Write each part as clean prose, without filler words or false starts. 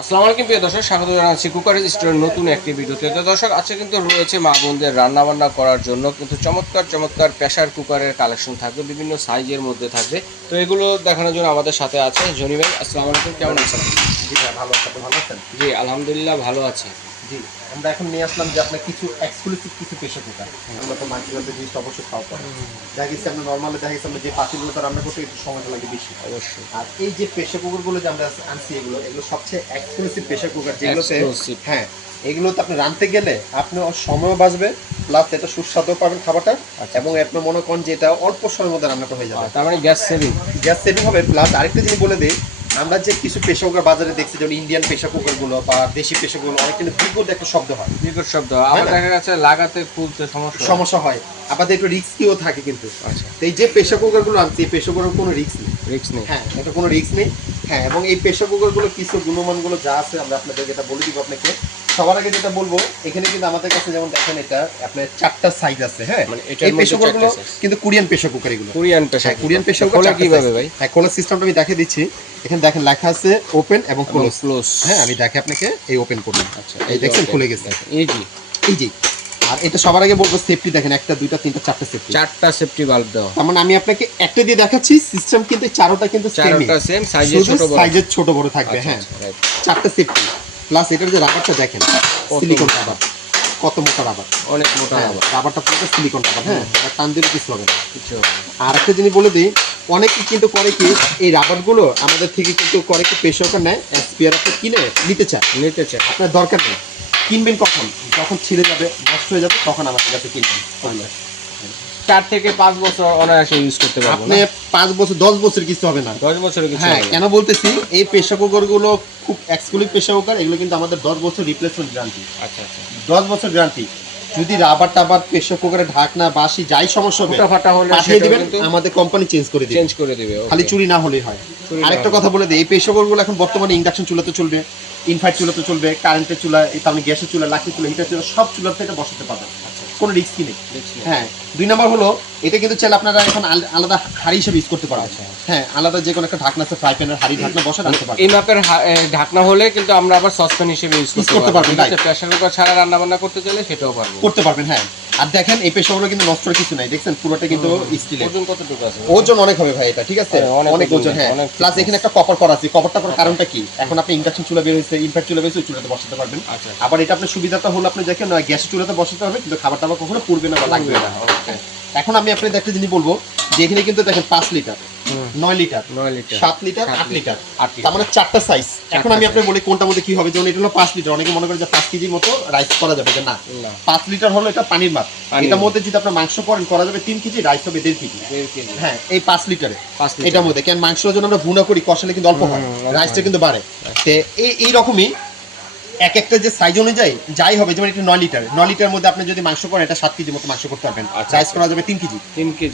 আসসালামু আলাইকুম প্রিয় দর্শক, স্বাগত জানাচ্ছি কুকারের স্টোরের নতুন একটি ভিডিওতে। তো দর্শক, আজকে কিন্তু রয়েছে মা বোনদের রান্নাবান্না করার জন্য কিন্তু চমৎকার চমৎকার প্রেসার কুকারের কালেকশন থাকবে, বিভিন্ন সাইজের মধ্যে থাকবে। তো এগুলো দেখানোর জন্য আমাদের সাথে আছে জনি ভাই। আসসালামু আলাইকুম, কেমন আছেন? জি ভাই, ভালো আছেন? আপনি ভালো আছেন? জি আলহামদুলিল্লাহ ভালো আছি। জি, আমরা এখন নিয়ে আসলাম যে আপনার কিছু এক্সক্লুসিভ কিছু প্রেসার কুকার। আমরা তো মাল্টিপ্লাসের জিনিসটা অবশ্যই খাওয়া পড়ে। দেখা গেছে আমরা নর্মালি দেখা গেছে আমরা যে পাতিলগুলোতে রান্না করতে একটু সময়টা লাগে বেশি। অবশ্যই আর এই যে প্রেসার কুকারগুলো যে আমরা আনছি এগুলো সবচেয়ে এক্সক্লুসিভ প্রেসার কুকার, যেগুলোতে Exclusive। হ্যাঁ এগুলোতে আপনি রাঁধতে গেলে আপনার সময়ও বাঁচবে, প্লাস এটা সুস্বাদু পাবেন খাবারটা, এবং আপনার মনে করেন যে এটা অল্প সময়ের মধ্যে রান্নাটা হয়ে যাবে। তার মানে গ্যাস সেভিং। গ্যাস সেভিং হবে। প্লাস আরেকটা জিনিস বলে দিই, আমরা যে কিছু প্রেসার কুকার বাজারে দেখছি, যেমন ইন্ডিয়ান প্রেসার কুকারগুলো বা দেশি প্রেসার কুকার, অনেক কিন্তু বিকট একটা শব্দ হয়, বিকট শব্দ, আবার না? দেখা যাচ্ছে লাগাতে খুলতে সমস্যা হয়, আবার একটু রিস্কিও থাকে কিন্তু। আচ্ছা, তো এই যে প্রেসার কুকারগুলো আনছি, এই প্রেসার কুকার কোনো রিস্ক নেই। রিস্ক নেই। হ্যাঁ, এটা কোনো রিস্ক নেই। হ্যাঁ, এবং এই প্রেসার কুকারগুলো কিছু গুণমানগুলো যা আছে আমরা আপনাদেরকে এটা বলে দিব আপনাকে। সবার আগে যেটা বলবো, এখানে কিন্তু আমাদের কাছে যেমন দেখেন এটা আপনার 4টা সাইজ আছে। হ্যাঁ, মানে এই এটার মধ্যে প্রেসার কুকারগুলো 4টা size। কিন্তু কোরিয়ান প্রেসার কুকার এগুলো। কোরিয়ান প্রেসার, কোরিয়ান প্রেসার খোলা কুকার কিভাবে ভাই? হ্যাঁ, খোলার সিস্টেমটা আমি দেখিয়ে দিচ্ছি। এখানে দেখেন লেখা আছে ওপেন এবং ক্লোজ। ক্লোজ। হ্যাঁ, আমি দেখে আপনাকে এই ওপেন করলাম। আচ্ছা, এই দেখছেন খুলে গেছে। ইজি। এই যে, আর এটা সবার আগে বলবো সেফটি দেখেন, 1টা 2টা 3টা 4টা সেফটি। 4টা সেফটি বাল্ব দেওয়া। তার মানে আমি আপনাকে একটা দিয়ে দেখাচ্ছি, সিস্টেম কিন্তু চারোটা কিন্তু চারটা সেম সাইজে, ছোট বড়। সাইজের ছোট বড় থাকবে। হ্যাঁ, 4টা সেফটি, প্লাস এটার যে রাবারটা দেখেন, সিলিকন রাবার, কত মোটা রাবার, অনেক মোটা হ্যাঁ, রাবার। রাবারটা পুরো সিলিকন রাবার। হ্যাঁ, আর টান দিলে কিছু হবে না। কিছু আর একটা জিনিস বলে দিই, অনেকে কিন্তু করে কি, এই রাবারগুলো আমাদের থেকে কিন্তু করে কি প্রেসার কুকার নেয়, স্পেয়ার আপনি কিনে নিতে চায়। নিতে চাই। আপনার দরকার নেই। কিনবেন কখন? যখন ছিঁড়ে যাবে, নষ্ট হয়ে যাবে, তখন আমাদের কাছে কিনবেন। 4 থেকে 5 বছর অনায়াসে ইউজ করতে পারবো। আপনি 5 বছর 10 বছর কিছু হবে না। 10 বছরের কিছু হ্যাঁ, হবে না। কেন বলতেছি, এই প্রেসার কুকার গুলো খুব এক্সক্লুসিভ প্রেসার কুকার, এগুলো কিন্তু আমাদের 10 বছর রিপ্লেসমেন্ট গ্যারান্টি। আচ্ছা আচ্ছা। 10 বছর গ্যারান্টি। যদি রাবার টাবার প্রেসার কুকারে ঢাকনা বাসি যাই সমস্যা হবে, ফাটা হলে পাঠিয়ে সেটাও দিবেন, কিন্তু আমাদের কোম্পানি চেঞ্জ করে দিবে। চেঞ্জ করে দিবে। খালি চুরি না হলেই হয়। চুরি না আরেকটা হলে। কথা বলে দিই, এই প্রেসার কুকারগুলো এখন বর্তমানে ইন্ডাকশন চুলাতে চলবে, ইনফ্রাইট চুলাতে চলবে, কারেন্টের চুলা, তার মানে গ্যাসের চুলা, লাকড়ির চুলা, হিটার চুলা, সব চুলাতে এটা বসাতে পারবেন। কোনো রিস্কই নেই। হ্যাঁ, 2 নাম্বার হলো, এটা কিন্তু চাইলে আপনারা এখন আলাদা হাড়ি হিসেবে ইউজ করতে পারেন। হ্যাঁ, আলাদা যে কোনো একটা ঢাকনা আছে, ফ্রাই প্যানের হাড়ি ঢাকনা বসা রাখতে পারবেন। এই মাপের ঢাকনা হলে কিন্তু আমরা আবার সসপ্যান হিসেবে ইউজ করতে পারবো। right। প্রেসার কুকার ছাড়া রান্না বান্না করতে চাইলে সেটাও পারবো। করতে পারবেন। হ্যাঁ, আর দেখেন এই প্রেসারগুলো কিন্তু নষ্ট কিছু নাই, দেখছেন পুরোটা কিন্তু স্টিলের। ওজন কতটুকু আছে? ওজন অনেক হবে ভাই এটা, ঠিক আছে, অনেক ওজন। হ্যাঁ, অনেক প্লাস এখানে একটা কপার করা আছে। কপারটা করার কারণটা কি, এখন আপনি ইন্ডাকশন চুলা বের হয়েছে, ইনফ্রাইট চুলা বের হয়েছে, চুলাতে বসাতে পারবেন। আচ্ছা। আবার এটা আপনার সুবিধাটা হলো, আপনি দেখেন গ্যাস চুলাতে বসাতে পারবেন, কিন্তু খাবার টাবার কখনো পুড়বে না বা লাগবে না। এখন আমি আপনাদের একটা জিনিস বলবো, যে এখানে কিন্তু দেখেন 5 litre, 9 litre, 9 litre, 7 litre, 8 litre, 8 litre. তার মানে 4টা সাইজ। এখন আমি আপনাকে বলি কোনটার মধ্যে কি হবে। যেমন এটা হলো 5 লিটার, অনেকে মনে করে যে 5 কেজির মতো রাইস করা যাবে, যে না, 5 লিটার হলো এটা পানির মাপ। এটার মধ্যে যদি আপনার মাংস করেন, করা যাবে 3 কেজি, রাইস হবে 1.5 কেজি। হ্যাঁ, এই 5 লিটারে এটার মধ্যে, কেন মাংসের জন্য আমরা ভুনা করি, কষালে কিন্তু অল্প হয়, রাইসটা কিন্তু বাড়ে। এই রকমই এক একটা যে সাইজ অনুযায়ী যাই হবে, যেমন এটা 9 লিটার, 9 লিটার মধ্যে আপনি যদি মাংস করেন, এটা 7 কেজির মতো মাংস করতে পারবেন। রাইস করা যাবে 3 কেজি।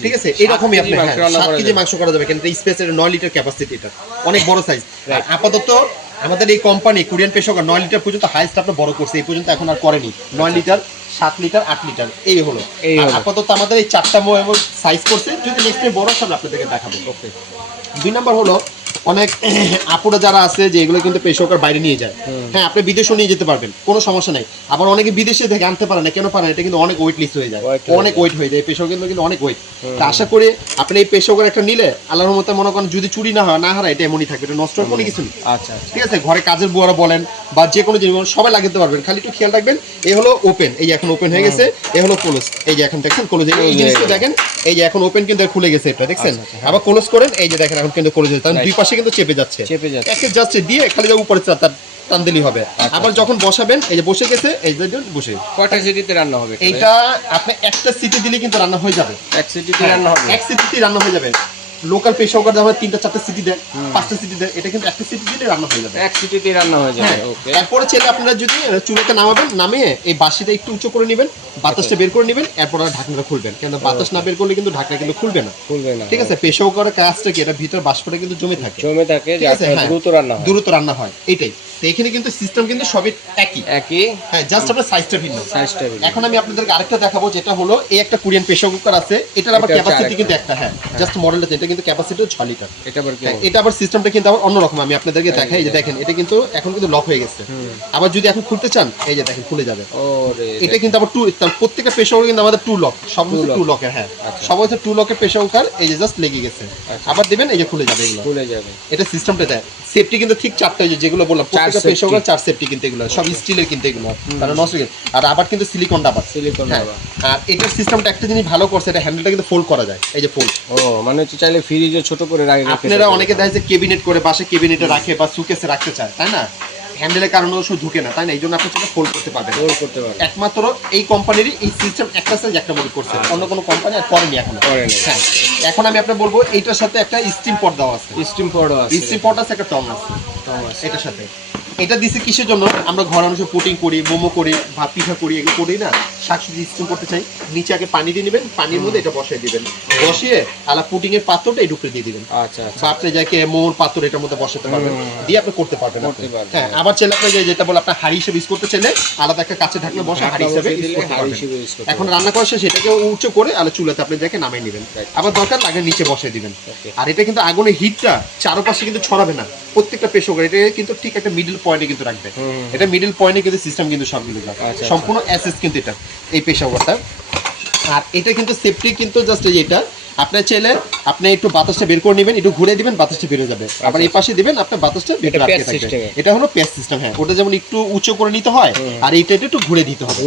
ঠিক আছে, এরকমই আপনি 7 কেজি মাংস করা যাবে, কিন্তু স্পেসের 9 লিটার ক্যাপাসিটি, এটা অনেক বড় সাইজ। আপাতত আমাদের এই company Korean pressure cooker 9 litre পর্যন্ত হাইস্ট আপনার বড় করছে, এই পর্যন্ত এখন আর করেনি। 9 লিটার, 7 লিটার, 8 লিটার, এই হলো। আপাতত আমাদের এই 4টা সাইজ করছে, যদি নেক্সট টাইম বড় সব আপনাদেরকে দেখাবো। ওকে। 2 নাম্বার হলো, অনেক আপুরা যারা আছে যে এগুলো কিন্তু প্রেসার কুকার বাইরে নিয়ে যায়। হ্যাঁ, আপনি বিদেশেও নিয়ে যেতে পারবেন, কোনো সমস্যা নাই। আবার অনেকে বিদেশে থেকে আনতে পারে না, কেন পারে না, এটা কিন্তু অনেক ওয়েট লিস্ট হয়ে যায়, অনেক ওয়েট হয়ে যায় প্রেসার কিন্তু অনেক ওয়েট। তা আশা করি আপনি এই প্রেসার কুকার একটা নিলে, আল্লাহর মতো মনে করেন যদি চুরি না হয়, না হারায়, এটা এমনই থাকবে, এটা নষ্ট হওয়ার কোনো কিছু নেই। আচ্ছা, ঠিক আছে, ঘরে কাজের বুয়ারা বলেন বা যে কোনো জিনিস সবাই লাগাতে পারবেন, খালি একটু খেয়াল রাখবেন। এই হলো ওপেন, এই যে এখন ওপেন হয়ে গেছে। এই হলো ক্লোজ, এই যে এখন দেখছেন ক্লোজ, এই জিনিসটা দেখেন, এই যে এখন ওপেন কিন্তু খুলে গেছে, এটা দেখছেন। আবার ক্লোজ করেন, এই যে দেখেন এখন কিন্তু ক্লোজ হয়েছে, দুই পাশে কিন্তু চেপে যাচ্ছে। একে জাস্ট দিয়ে খালি উপরে টান দিলেই হবে। আবার যখন বসাবেন, এই যে বসে গেছে, এই যে বসে। কয়টা সিটিতে রান্না হবে এইটা আপনি একটা সিটি দিলে কিন্তু রান্না হয়ে যাবে। এক সিটিতে রান্না হবে, এক সিটিতে রান্না হয়ে যাবে। লোকাল প্রেসার কুকার যখন 3টা 4টা সিটি দেয়, 5টা সিটি দেয়, এটা কিন্তু একটা সিটি দিলে রান্না হয়ে যাবে, এক সিটিতে রান্না হয়ে যাবে। ওকে। এরপরে চাইলে আপনারা যদি চুলাটা নামাবেন, নামিয়ে এই বাসিটা একটু উঁচু করে নেবেন, বাতাসটা বের করে নেবেন, এরপর আর ঢাকনাটা খুলবেন, কেন বাতাস না বের করলে কিন্তু ঢাকনা কিন্তু খুলবে না। ঠিক আছে, প্রেসার কুকারের কাজটা কি, এটা ভিতর বাষ্পটা কিন্তু জমে থাকে, যাতে দ্রুত রান্না হয়, এটাই। তো এখানে কিন্তু সিস্টেম কিন্তু সবই একই। হ্যাঁ, জাস্ট আপনার সাইজটা ভিন্ন। এখন আমি আপনাদেরকে আরেকটা দেখাবো, যেটা হলো এই একটা কোরিয়ান প্রেসার কুকার আছে, এটার আবার ক্যাপাসিটি কিন্তু একটা। হ্যাঁ, জাস্ট মডেলটা, এটা এটা কিন্তু ক্যাপাসিটি 6 লিটার। এটা আবার কি? এটা আবার সিস্টেমটা কিন্তু আবার অন্যরকম, আমি আপনাদেরকে দেখাই। এই যে দেখেন এটা কিন্তু এখন কিন্তু লক হয়ে গেছে, আবার যদি এখন খুলতে চান এই যে দেখেন খুলে যাবে। এটা কিন্তু আবার প্রত্যেকটা প্রেসার কুকার কিন্তু আমাদের 2 লক, সব হচ্ছে 2 লকের। হ্যাঁ সব হচ্ছে 2 লকের প্রেসার কুকার। এই যে জাস্ট লেগে গেছে, আবার দিবেন এই যে খুলে যাবে, এগুলো খুলে যাবে। এটা সিস্টেমটা দেয়। সেফটি কিন্তু ঠিক 4টা, যেগুলো বললাম প্রত্যেকটা প্রেসার কুকার 4 সেফটি কিন্তু, এগুলো সব স্টিলের কিন্তু, এগুলো কারণ নষ্ট হয়ে। আর আবার কিন্তু সিলিকন ডাবার। আর এটার সিস্টেমটা একটা জিনিস ভালো করছে, এটা হ্যান্ডেলটা কিন্তু ফোল্ড করা যায়। এই যে ফোল্ড, মানে হচ্ছে চাইলে ফ্রিজে ছোট করে রাখে। আপনারা অনেকে দেখে যে ক্যাবিনেট করে বাসে ক্যাবিনেটে রাখে বা সুকেসে রাখতে চায়, তাই না? হ্যান্ডেলের কারণে শুধু ঢুকে না, তাই না? এই জন্য আপনি সেটা ফোল্ড করতে পারবেন। একমাত্র এই কোম্পানিরই এই সিস্টেম একটা সাইজ একটা মডেল করছে, অন্য কোনো কোম্পানি আর করেনি এখনো। হ্যাঁ এখন আমি আপনাকে বলবো এইটার সাথে একটা স্টিম পট দেওয়া আছে। স্টিম পটও আছে, স্টিম পট আছে, একটা টং আছে এটার সাথে। এটা দিছে কিসের জন্য? আমরা ঘরে অনেক পুডিং করি, মোমো করি, ভাত পিঠা করি, এগুলো করি না, শাকসবজি স্টিম করতে চাই, নিচে আগে পানি দিয়ে নেবেন, পানির মধ্যে এটা বসিয়ে দিবেন, বসিয়ে আলা পুডিং এর পাত্রটা এই ঢুকে দিয়ে দিবেন। আচ্ছা বা আপনি যাকে মোর পাত্র এটার মধ্যে বসাতে পারবেন, দিয়ে আপনি করতে পারবেন। হ্যাঁ আবার চাইলে আপনি যেটা বলে আপনার হাঁড়ি হিসেবে ইউজ করতে চাইলে আলাদা একটা কাঁচের ঢাকনা বসে হাঁড়ি হিসেবে ইউজ করতে পারবেন। এখন রান্না করা শেষে সেটাকে উঁচু করে আলো চুলাতে আপনি যাকে নামিয়ে নেবেন, আবার দরকার লাগে নিচে বসিয়ে দিবেন। আর এটা কিন্তু আগুনের হিটটা চারপাশে কিন্তু ছড়াবে না, প্রত্যেকটা প্রেসার কুকার এটা কিন্তু ঠিক একটা মিডল পয়েন্টে কিন্তু রাখবে। এটা মিডল পয়েন্টে কিন্তু সিস্টেম কিন্তু সবগুলো সম্পূর্ণ এসএস কিন্তু এটা এই প্রেসার কুকারটা। আর এটা কিন্তু সেফটি কিন্তু জাস্ট এটা আপনার চাইলে আপনি একটু বাতাসটা বের করে নেবেন, একটু ঘুরে দিবেন, বাতাসটা বের হয়ে যাবে, আবার এই পাশে দিবেন, আপনার বাতাসটা বের আটকে থাকবে। এটা হলো পেস সিস্টেম। হ্যাঁ ওটা যেমন একটু উঁচু করে নিতে হয়, আর এটা একটু ঘুরে দিতে হবে,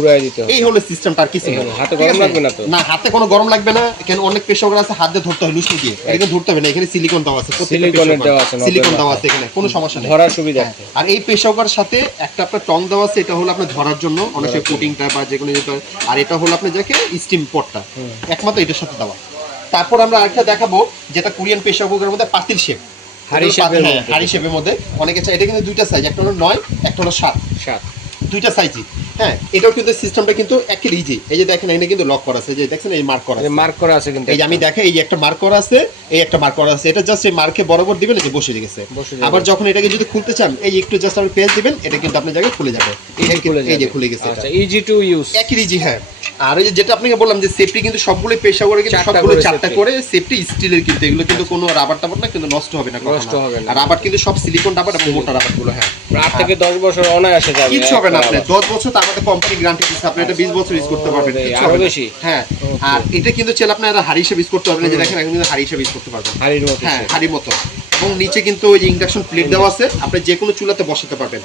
এই হলো সিস্টেমটা। আর কিছু হাতে গরম লাগবে না তো? না, হাতে কোনো গরম লাগবে না, কেন অনেক প্রেসার কুকার আছে হাত দিয়ে ধরতে হয় লুসি দিয়ে, এটা ধরতে হবে না, এখানে সিলিকন দেওয়া আছে, সিলিকন দেওয়া আছে, এখানে কোনো সমস্যা নেই, ধরার সুবিধা। আর এই প্রেসার কুকারের সাথে একটা আপনার টং দেওয়া আছে, এটা হলো আপনার ধরার জন্য অনেক পুডিংটা বা যে কোনো যেটা। আর এটা হলো আপনার যাকে স্টিম পটটা একমাত্র এটার সাথে দেওয়া। তারপর আমরা আরেকটা দেখাবো যেটা কোরিয়ান প্রেসার কুকারের মধ্যে পাতিল শেপ, হাড়ি শেপের মধ্যে অনেকে চাই। এটা কিন্তু দুইটা সাইজ, একটা হলো 9, একটা হলো 7, দুইটা সাইজই। হ্যাঁ এটাও কিন্তু সিস্টেমটা কিন্তু একই ইজি। এই যে দেখেন এখানে কিন্তু লক করা আছে, যে দেখছেন এই মার্ক করা আছে কিন্তু, এই যে আমি দেখে এই যে একটা মার্ক করা আছে, এই একটা মার্ক করা আছে, এটা জাস্ট এই মার্কে বরাবর দিবেন, এই যে বসে গেছে। আবার যখন এটাকে যদি খুলতে চান এই একটু জাস্ট আপনি পেজ দিবেন, এটা কিন্তু আপনার জায়গায় খুলে যাবে, এই যে খুলে গেছে। আচ্ছা ইজি টু ইউজ, একই ইজি। হ্যাঁ আর এই যেটা আপনাকে বললাম যে সেফটি কিন্তু সবগুলো প্রেসার কুকারে কিন্তু সবগুলো 4টা করে সেফটি স্টিলের কিন্তু, এগুলো কিন্তু কোনো রাবার টাবার না, কিন্তু নষ্ট হবে না, নষ্ট হবে না। আর রাবার কিন্তু সব সিলিকন রাবার এবং মোটা রাবার গুলো। হ্যাঁ 8 থেকে 10 বছর অনায়াসে যাবে, কিছু হবে না। আপনি 10 বছর তো আমাদের কোম্পানি গ্যারান্টি দিচ্ছে, আপনি এটা 20 বছর ইউজ করতে পারবেন, কিছু হবে বেশি। হ্যাঁ আর এটা কিন্তু চাইলে আপনি হাড়ি হিসেবে ইউজ করতে পারবেন, যে দেখেন এখন কিন্তু হাড়ি হিসেবে ইউজ করতে পারবেন, হাড়ির মতো। হ্যাঁ হাড়ির মতো। এবং নিচে কিন্তু ওই যে ইন্ডাকশন প্লেট দেওয়া আছে, আপনি যে কোনো চুলাতে বসাতে পারবেন।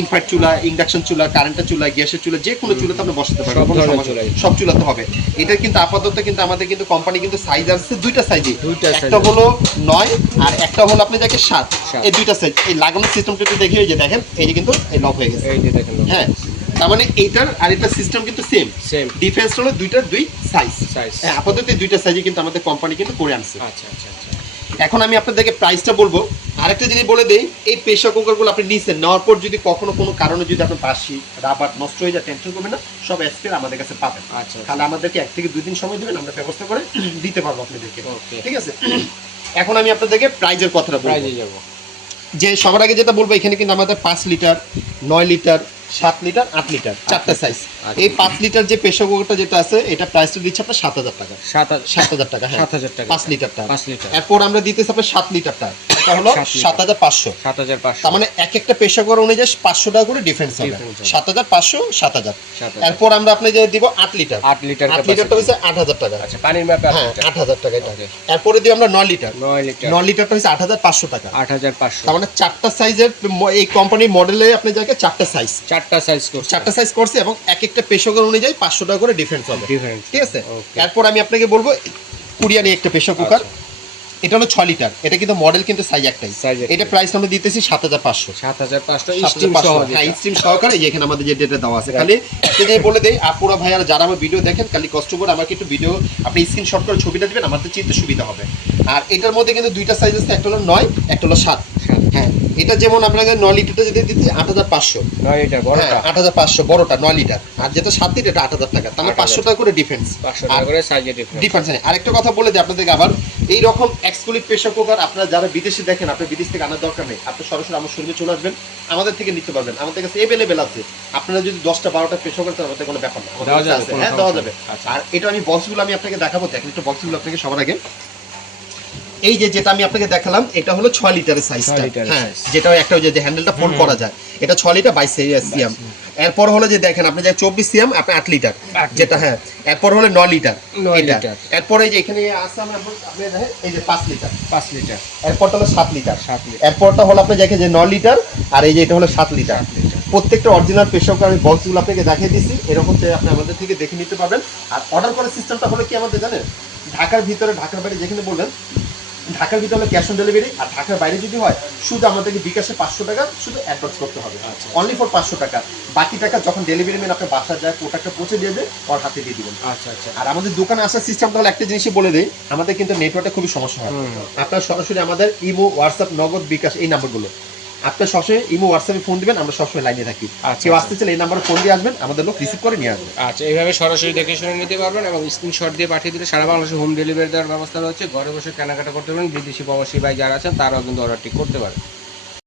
ইনফ্রারেড চুলা, ইন্ডাকশন চুলা, কারেন্টের চুলা, গ্যাসের চুলা, যে কোনো চুলাতে আপনি বসাতে পারবেন, কোনো সমস্যা নেই, সব চুলাতে হবে। এটা কিন্তু আপাতত কিন্তু আমাদের কিন্তু কোম্পানি কিন্তু সাইজ আছে দুইটা সাইজে, একটা হলো 9 আর একটা হলো আপনি যাকে 7, এই দুইটা সাইজ। এই লাগানোর সিস্টেমটা একটু দেখে এই যে দেখেন এই যে কিন্তু এই লক হয়ে গেছে, এই যে দেখেন। হ্যাঁ তার মানে এইটার আর এটা সিস্টেম কিন্তু সেম, ডিফারেন্স হলো দুইটার দুই সাইজ। হ্যাঁ আপাতত এই দুইটা সাইজে কিন্তু আমাদের কোম্পানি কিন্তু করে আনছে। আচ্ছা আচ্ছা আচ্ছা। এখন আমি আপনাদেরকে প্রাইসটা বলবো। আরেকটা জিনিস বলে দেই, এই প্রেসার কুকারগুলো আপনি নিচ্ছেন, নেওয়ার পর যদি কখনো কোনো কারণে যদি আপনার বাসি রাবার নষ্ট হয়ে যায়, টেনশন করবেন না, সব স্পেয়ার আমাদের কাছে পাবেন। আচ্ছা তাহলে আমাদেরকে 1 থেকে 2 দিন সময় দেবেন, আমরা ব্যবস্থা করে দিতে পারবো আপনাদেরকে, ঠিক আছে? এখন আমি আপনাদেরকে প্রাইজের কথাটা বলবো। যে সবার আগে যেটা বলবো, এখানে কিন্তু আমাদের 5 লিটার, 9 লিটার, 7 লিটার, 8 লিটার 4টা সাইজ। এই 5 লিটার যে প্রেসার কুকারটা যেটা আছে, এটা প্রাইসটা দিচ্ছে আপনার 7,000 টাকা। 7,000 টাকা। হ্যাঁ 7,000 টাকা 5 লিটারটা। এরপর আমরা দিতেছি আপনার 7 লিটারটা, এটা হলো 7,500। তার মানে এক একটা প্রেসার কুকার অনুযায়ী 500 টাকা করে ডিফারেন্স হবে, 7,500, 7,000। এরপর আমরা আপনি যে দিব 8 লিটার, 8 লিটারটা হচ্ছে 8,000 টাকা। আচ্ছা পানির মাপে 8,000 টাকা এটা। এরপরে দিই আমরা 9 লিটার, 9 লিটারটা হচ্ছে 8,500 টাকা। 8,500। তার মানে 4টা সাইজের এই কোম্পানির মডেলে আপনি যাকে 4টা সাইজ, 4টা সাইজ করছে, এবং এক একটা প্রেসার কুকার অনুযায়ী 500 টাকা করে ডিফারেন্স হবে, ঠিক আছে? এরপর আমি আপনাকে বলবো কোরিয়ানি একটা প্রেসার কুকার, এটা হলো 6 লিটার, এটা কিন্তু মডেল কিন্তু সাইজ একটাই। এটা প্রাইস আমরা দিতেছি 7,500 স্টিম সহ। হ্যাঁ স্টিম সহকারে এখানে আমাদের যে ডেটা দেওয়া আছে। খালি একটা যে বলে দেই, আপুরা ভাইয়ারা যারা আমার ভিডিও দেখেন, খালি কষ্ট করে আমাকে একটু ভিডিও আপনি স্ক্রিনশট করে ছবিটা দিবেন, আমাদের চিনতে সুবিধা হবে। আর এটার মধ্যে কিন্তু দুইটা সাইজ আছে, একটা হলো 9, একটা হলো 7। হ্যাঁ এটা যেমন আপনাকে 9 লিটারটা যদি দিচ্ছি 8,500, 9 লিটার বড়টা 8,500 বড়টা 9 লিটার, আর যেটা 7 লিটার এটা 8,000 টাকা। তাহলে 500 টাকা করে ডিফারেন্স, 500 টাকা করে সাইজে ডিফারেন্স। আরেকটা কথা বলে দিই আপনাদেরকে, আবার এই রকম এক্সক্লুসিভ প্রেসার কুকার আপনারা যারা বিদেশে দেখেন, আপনি বিদেশ থেকে আনার দরকার নেই, আপনি সরাসরি আমার শোরুমে চলে আসবেন, আমাদের থেকে নিতে পারবেন। আমাদের কাছে अवेलेबल আছে। আপনারা যদি 10টা 12টা প্রেসার কুকার চান, আমাদের কোনো ব্যাপার না, হ্যাঁ দেওয়া যাবে। আর এটা আমি বক্সগুলো আমি আপনাকে দেখাবো, দেখেন একটু বক্সগুলো আপনাকে সবার আগে। এই যে যেটা আমি আপনাকে দেখালাম এটা হলো 6 লিটারের সাইজটা। 6 লিটারের হ্যাঁ, size। যেটা ওই একটা ওই যে হ্যান্ডেলটা ফোল্ড করা যায়, এটা 6 লিটার 22 সিএম। এরপর হলো যে দেখেন আপনি যে 24 সিএম আপনি 8 লিটার, 8 যেটা হ্যাঁ। এরপর হলো 9 লিটার 9 এটা। লিটার। এরপর এই যে এখানে আছে আপনি দেখেন এই যে 5 লিটার, 5 লিটার, এরপরটা হলো 7 লিটার, 7 লিটার। এরপরটা হলো আপনি দেখেন যে 9 লিটার, আর এই যে এটা হলো 7 লিটার। 7 লিটার। প্রত্যেকটা অরিজিনাল প্রেসার কুকারের বক্সগুলো আপনাকে দেখিয়ে দিছি, এরকম আপনি আমাদের থেকে দেখে নিতে পারবেন। আর অর্ডার করার সিস্টেমটা হলো কি আমাদের জানেন, ঢাকার ভিতরে ঢাকার বাইরে যেখানে বলবেন, ঢাকার ভিতরে হলো ক্যাশ অন ডেলিভারি, আর ঢাকার বাইরে যদি হয় শুধু আমাদেরকে বিকাশে 500 টাকা শুধু অ্যাডভান্স করতে হবে, অনলি ফর 500 টাকা। বাকি টাকা যখন ডেলিভারি ম্যান আপনার বাসায় যায় প্রোডাক্টটা পৌঁছে দিয়ে দেয়, ওর হাতে দিয়ে দিবেন। আচ্ছা আচ্ছা। আর আমাদের দোকানে আসার সিস্টেমটা হলো একটা জিনিসই বলে দেই, আমাদের কিন্তু নেটওয়ার্কে খুবই সমস্যা হয়। আপনার সরাসরি আমাদের ইমো, হোয়াটসঅ্যাপ, নগদ, বিকাশ এই নাম্বারগুলো আপনার সবসময় ইমো, হোয়াটসঅ্যাপে ফোন দিবেন, আমরা সবসময় লাইনে থাকি। আচ্ছা, কেউ আসতে চাইলে এই নাম্বারে ফোন দিয়ে আসবেন, আমাদের লোক রিসিভ করে নিয়ে আসবে। আচ্ছা, এইভাবে সরাসরি দেখে শুনে নিতে পারবেন এবং স্ক্রিনশট দিয়ে পাঠিয়ে দিলে সারা বাংলাদেশে হোম ডেলিভারি দেওয়ার ব্যবস্থা রয়েছে। ঘরে বসে কেনাকাটা করতে পারেন, বিদেশি প্রবাসী ভাই যারা আছেন তারাও কিন্তু অর্ডারটি করতে পারেন।